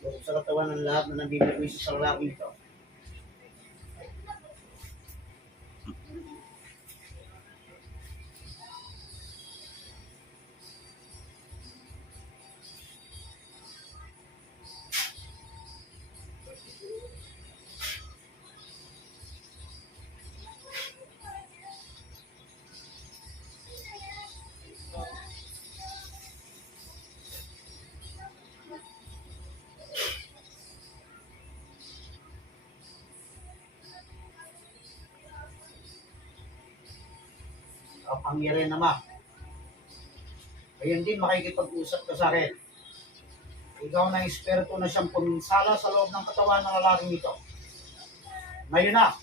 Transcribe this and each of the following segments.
Loob sa katawan ng lahat na nabibigay sa lalaki ito. Ang pangyarihan naman. Ayun din, makikipag-usap ka sa akin. Ikaw na espiritu na siyang puminsala sa loob ng katawan ng lalaking ito. Ngayon na.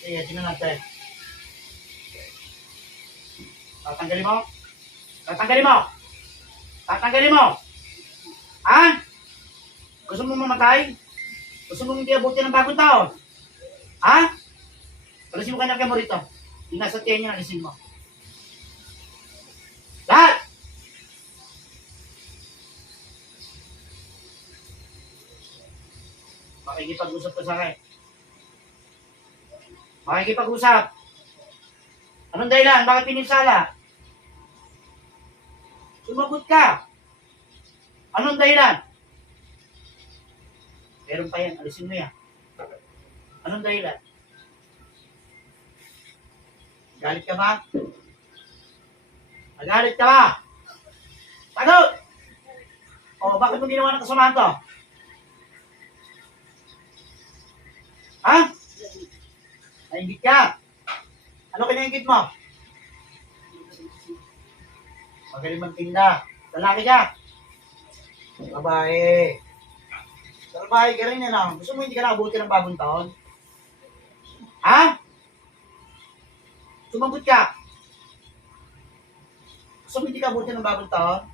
Sige, tingnan natin. Tatanggalin mo? Tatanggalin mo! Tatanggalin mo! Ha? Gusto mo mamatay? Gusto mo hindi abutin ng bagong taon? Ha? Alisin mo kanya mo rito. Yung nasa tiyan niya, alisin mo. Lahat! Makikipag-usap ka sa akin. Makikipag-usap. Anong dahilan? Bakit pininsala? Sumagot ka. Anong dahilan? Meron pa yan. Alisin mo yan. Anong dahilan? Galit ka ba? Nagalit ka ba? Sagot! O, bakit mo ginawa ng kasamahan to? Ha? Nainggit ka? Ano kinainggit mo? Magaling magtinda. Lalaki ka? Babae. Babae ka rin yan ah. Gusto mo hindi ka nakabuti ng bagong taon? Ha? Sumagot ka? Gusto mo hindi ka abuti ng bagong taon?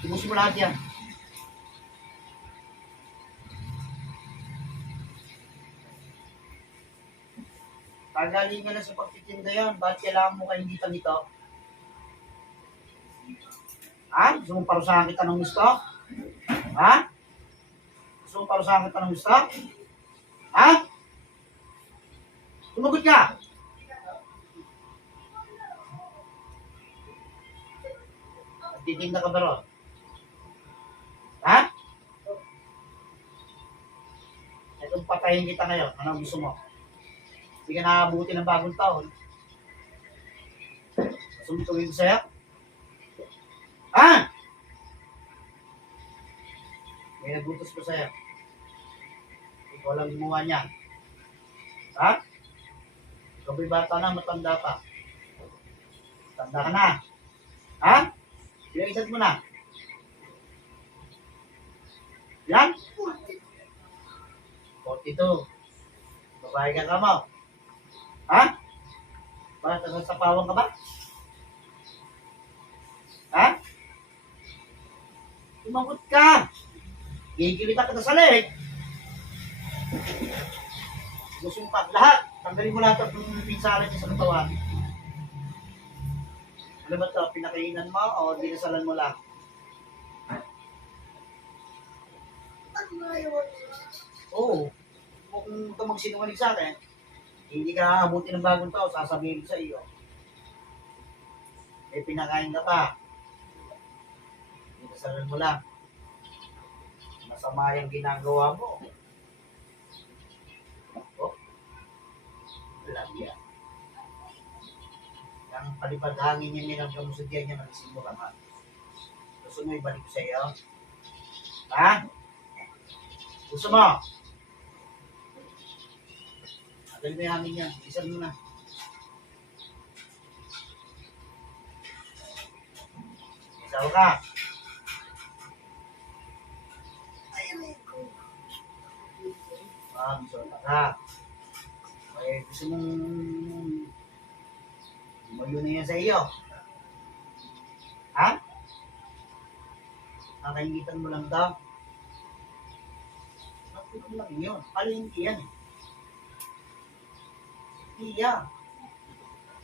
Tubusin mo lahat yan. Kagalingan na sa pagtitinda yan. Bakit kailangan mo kaingitan nito? Ha? Gusto mong parusahan kita ng gusto? Ha? Gusto mong parusahan kita ng gusto? Ha? Sumagot ka! Titinda ka ba ron? Ha? Itong patayin kita ngayon. Anong gusto mo? Hindi ka nakabuti ng bagong taon. Gusto mo tuwid sa'yo? Ha? May nagutos ko sa'yo. Ikaw lang gumawa niyan. Ha? Ikaw ba'y bata na, matanda pa? Tanda ka na. Ha? Ilang edad mo na? Yan? 42. Babae ka mo. Ha? Bakit nasasapawang ka ba? Ha? Tumagot ka. Gigilitan ka sa leg. Gusto mo pa lahat. Tanggalin mo lahat ang pinsalan niya sa katawan. Ano ba ito? Pinakainan mo o dinasalan mo lang? Oo. Kung ito magsinungaling sa akin, hindi ka abuti ng bagong tao, sasabihin ko sa iyo. Eh, pinakain ka pa. Dinasalan mo lang. Masama yung ginagawa mo. Oh, wala yan. Ang palipad hangin niya minagkamusadyan niya mag-isip mo lahat. Gusto mo ibalik ko sa iyo? Ha? Gusto mo? Dali mo yung hangin niya. Isan mo na. Isaw ka. Bisota ka. Eh, gusto mong mayo na yan sa iyo. Ha? Nakaingitan mo lang daw. Nakita lang yun. Palengke yan eh. Iya.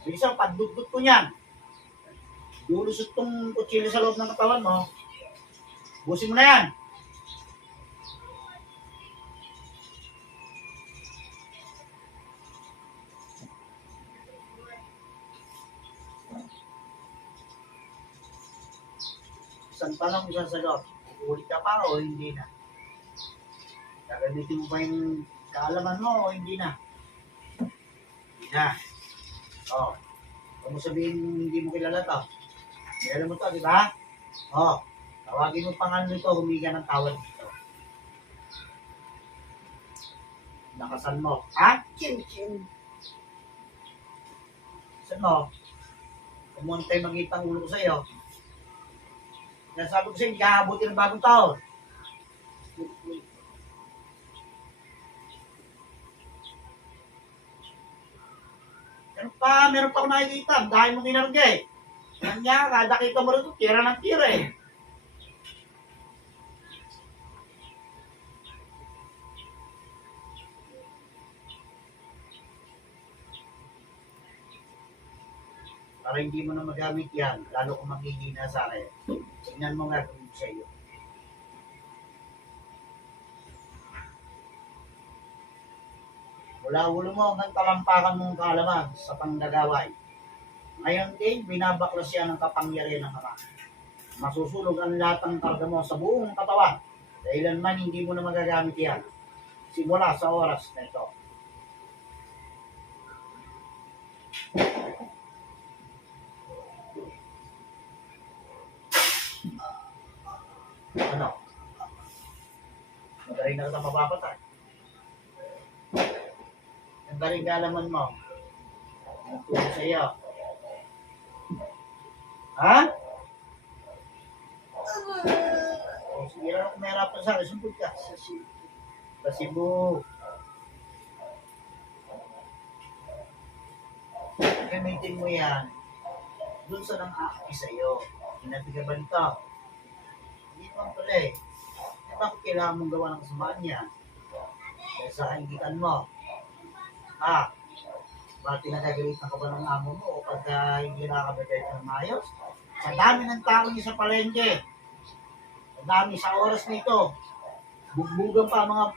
Bisa, pagdugtog ko niyan. Lulusot tong kutsilyo sa loob ng katawan mo. Busin mo na yan. Isang tanong, isang sagot. Ulit ka pa o hindi na? Gagamitin mo pa yung kaalaman mo o hindi na? Hindi na. O. Kung mo sabihin hindi mo kilala to. Kilala mo to, di ba? O. Tawagin mo pangalan nito, humiga ng tawad dito. Nakasan mo. Ha? Chin-chin. Saan mo? Kumuntay magitang ulo ko sa'yo. Nasabi ko sa'yo, hindi ka abuti ng bagong taon. Meron pa ako nakikita. Dahil mo ginargay. Kanya, kada kita mo rin ito, tira ng tira eh. Para hindi mo na magamit yan, lalo kung maghihina sa akin. Tingnan mo nga kung sa iyo. Mula ulo mo hanggang talampakan mong kaalaman sa panggagaway. Ngayon din, binabaklas yan ng kapangyarihan ng Ama. Masusunog ang lahat ng karga mo sa buong katawan. Kailanman hindi mo na magagamit yan. Simula sa oras na ito. Ano? Magaling na kita mapapatay. Ang galing kaalaman mo. Ang tulong sa iyo. Ha? O sige lang kung mahirapan sa akin, sumpod ka. Sa Cebu. Gamitin mo yan. Doon sa nang aaki sa iyo. Hinabi ka ba nito? Hindi naman pala eh. Bakit kailangan mong gawa ng kasamaan niya? Dahil sa kaingitan mo. Ha? Bakit pinagagalitan ka ba ng amo mo o pagka hindi nakakabagay ka ng maayos? Sa dami ng tao niya sa palengke. Sa dami sa oras nito. Bugbugan pa mga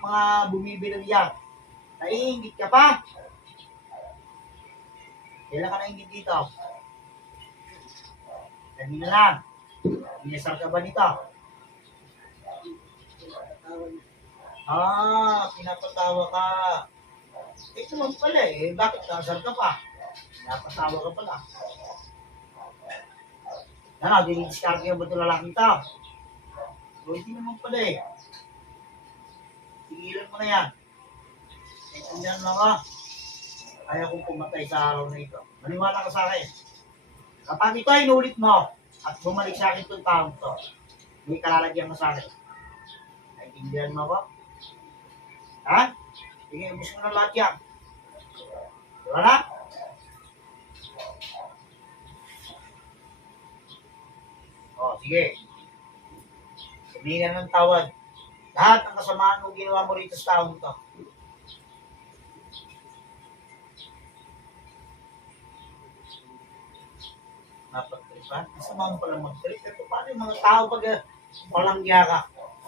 bumibili yan. Naiingit ka pa? Kailan ka naingit dito? Kanina lang. Inisar ka ba nito? Pinapatawa ka. Ito naman pala eh. Bakit nasar ka pa? Pinapatawa ka pala. Ano, dinidiscard ka ba ito lalaking tao? So, hindi naman pala eh. Tigilan mo na yan. Intindihan mo ako. Kaya kong pumatay sa araw na ito. Maniwala ka sa akin. Kapag ito ay inulit mo at bumalik sa akin itong taong to, may kalalagyan mo sa akin. Naintindihan mo ako? Ha? Sige, ubus mo na lahat yan. Wala na? O, sige. Sabihin ng tawad. Lahat ng kasamaan mo ginawa mo rito sa taong to. Napagtripan? Kasama mo palang mag-trip. Pero paano yung mga tao pag malangya ka?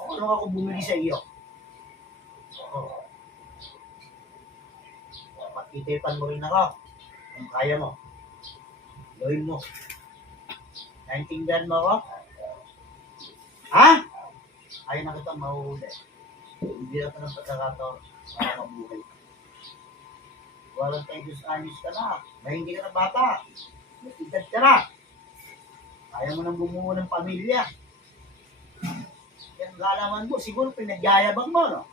Ano ako bumili sa iyo? O. Patitipan mo rin ako. Kung kaya mo. Gawin mo. Naintindihan mo ako? Ha? Ayaw na kitang mahuhuli. Hindi na ito ng pagkakataon para mabuhay. Walang tayo ayos ka na. May hindi ka na bata. Matitad ka na. Ayaw mo nang bumuo ng pamilya. Yan ang kalaman mo. Siguro pinagyayabang mo, no?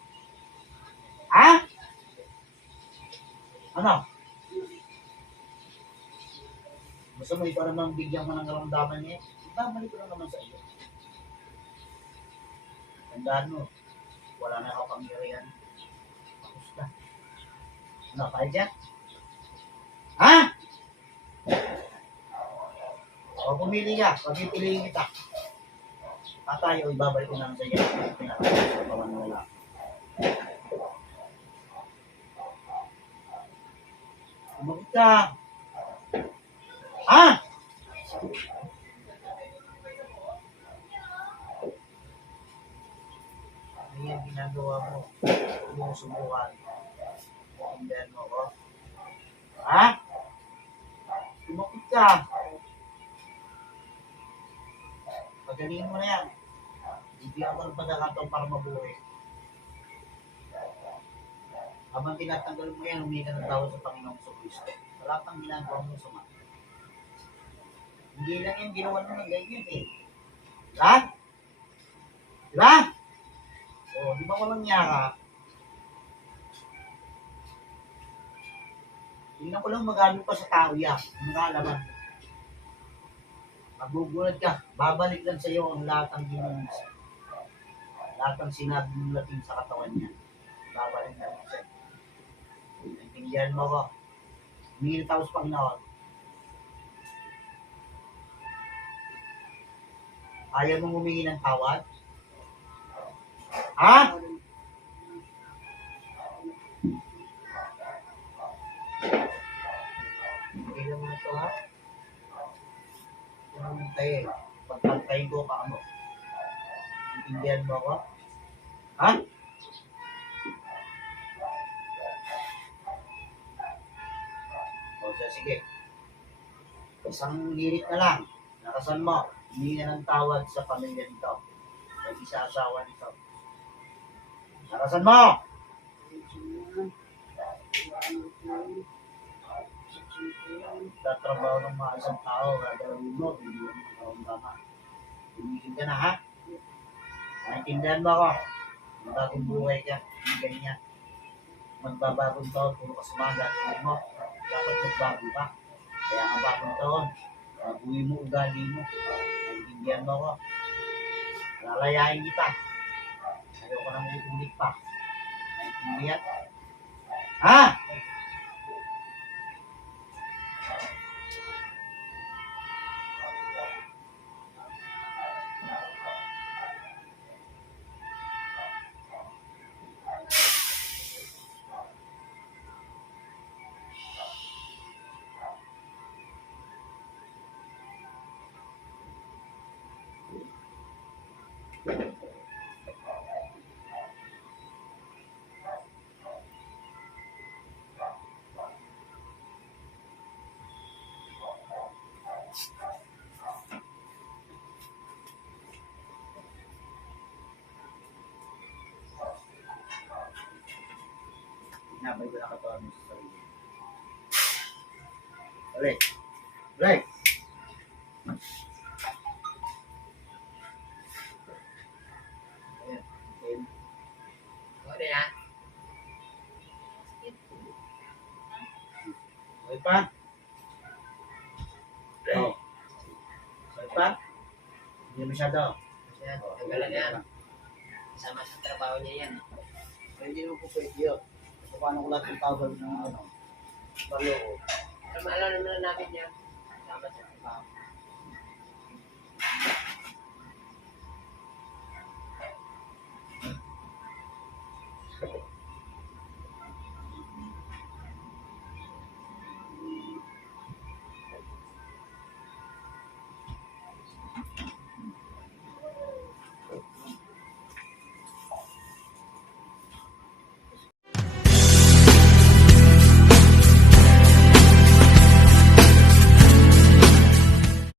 Ha? Ano? Gusto mo ikaw naman bigyan mo ng karamdaman niya? Ibabalik ko lang naman sa iyo. Tandaan mo, wala na ako pangyarihan. Tapos na. Ano, kahit yan? Ha? O, O, pumili ka. Pagpipiliin kita. Tatay, o ibabalik ko lang sa iyo. Pinakasal sa pawan mo lang. Bakit ka? Ha? Ano yung ginagawa mo? Sumusubukan. Tindahan mo ko. Ha? Bakit ka? Pagaling mo na yan. Bibigyan ko ng pagkakataon para mabuhay. Habang tinatanggal mo yan, humingi ka ng tawad sa Panginoong Kristo. Wala kang ginagawa mo sa mga. Hindi lang yan, ginawa mo ng ganyan eh. Ha? Diba? O, di ba walang niya ka? Tingnan ko lang magamit pa sa tao yan. Magalaman. Magugulat ka. Babalik lang sa iyo ang lahat ng ginawa. Lahat ng sinabi mong lating sa katawan niya. Babalik lang sa iyo. Naintindihan mo ko. Humingi tao sa Panginoon. Ayaw mong humingi ng tawad? Ha? Kailan mo na ito ha? Kung tayo, pagpantayin ko ka mo. Naintindihan mo ko? Ha? O sige. Isang lirit na lang. Nakasan mo. Hindi na ng tawad sa pamilya nito. Hindi sa asawa nito. Nakasan mo! Tatrabaho ng mga isang tao. Gagawin mo. Hindi mo tama. Tumigil ka na ha? Naintindihan mo ako. Magagong buhay ka. Hindi ganyan. Magbabagong taon. Puro ka sumaga. Gawin mo. Dapat magbago ka. Kaya nga bagong taon. Baguhin mo ugali mo. Naintindihan mo ako. Lalayain kita. Ayaw ko nang uulit pa. Naintindihan? Ha? Nabay ko na katawan mo sa sarili. Balik. Balik. Ayan. Ayan. Okay na. Okay pa? Oh. Okay pa? Hindi masyado. Tagal na yan. Sama sa trabaho niya yan. Hindi mo po pwede yun. So, paano ko lahat ng tawag ng ano? Balo ko. Pero maalaw naman namin yan.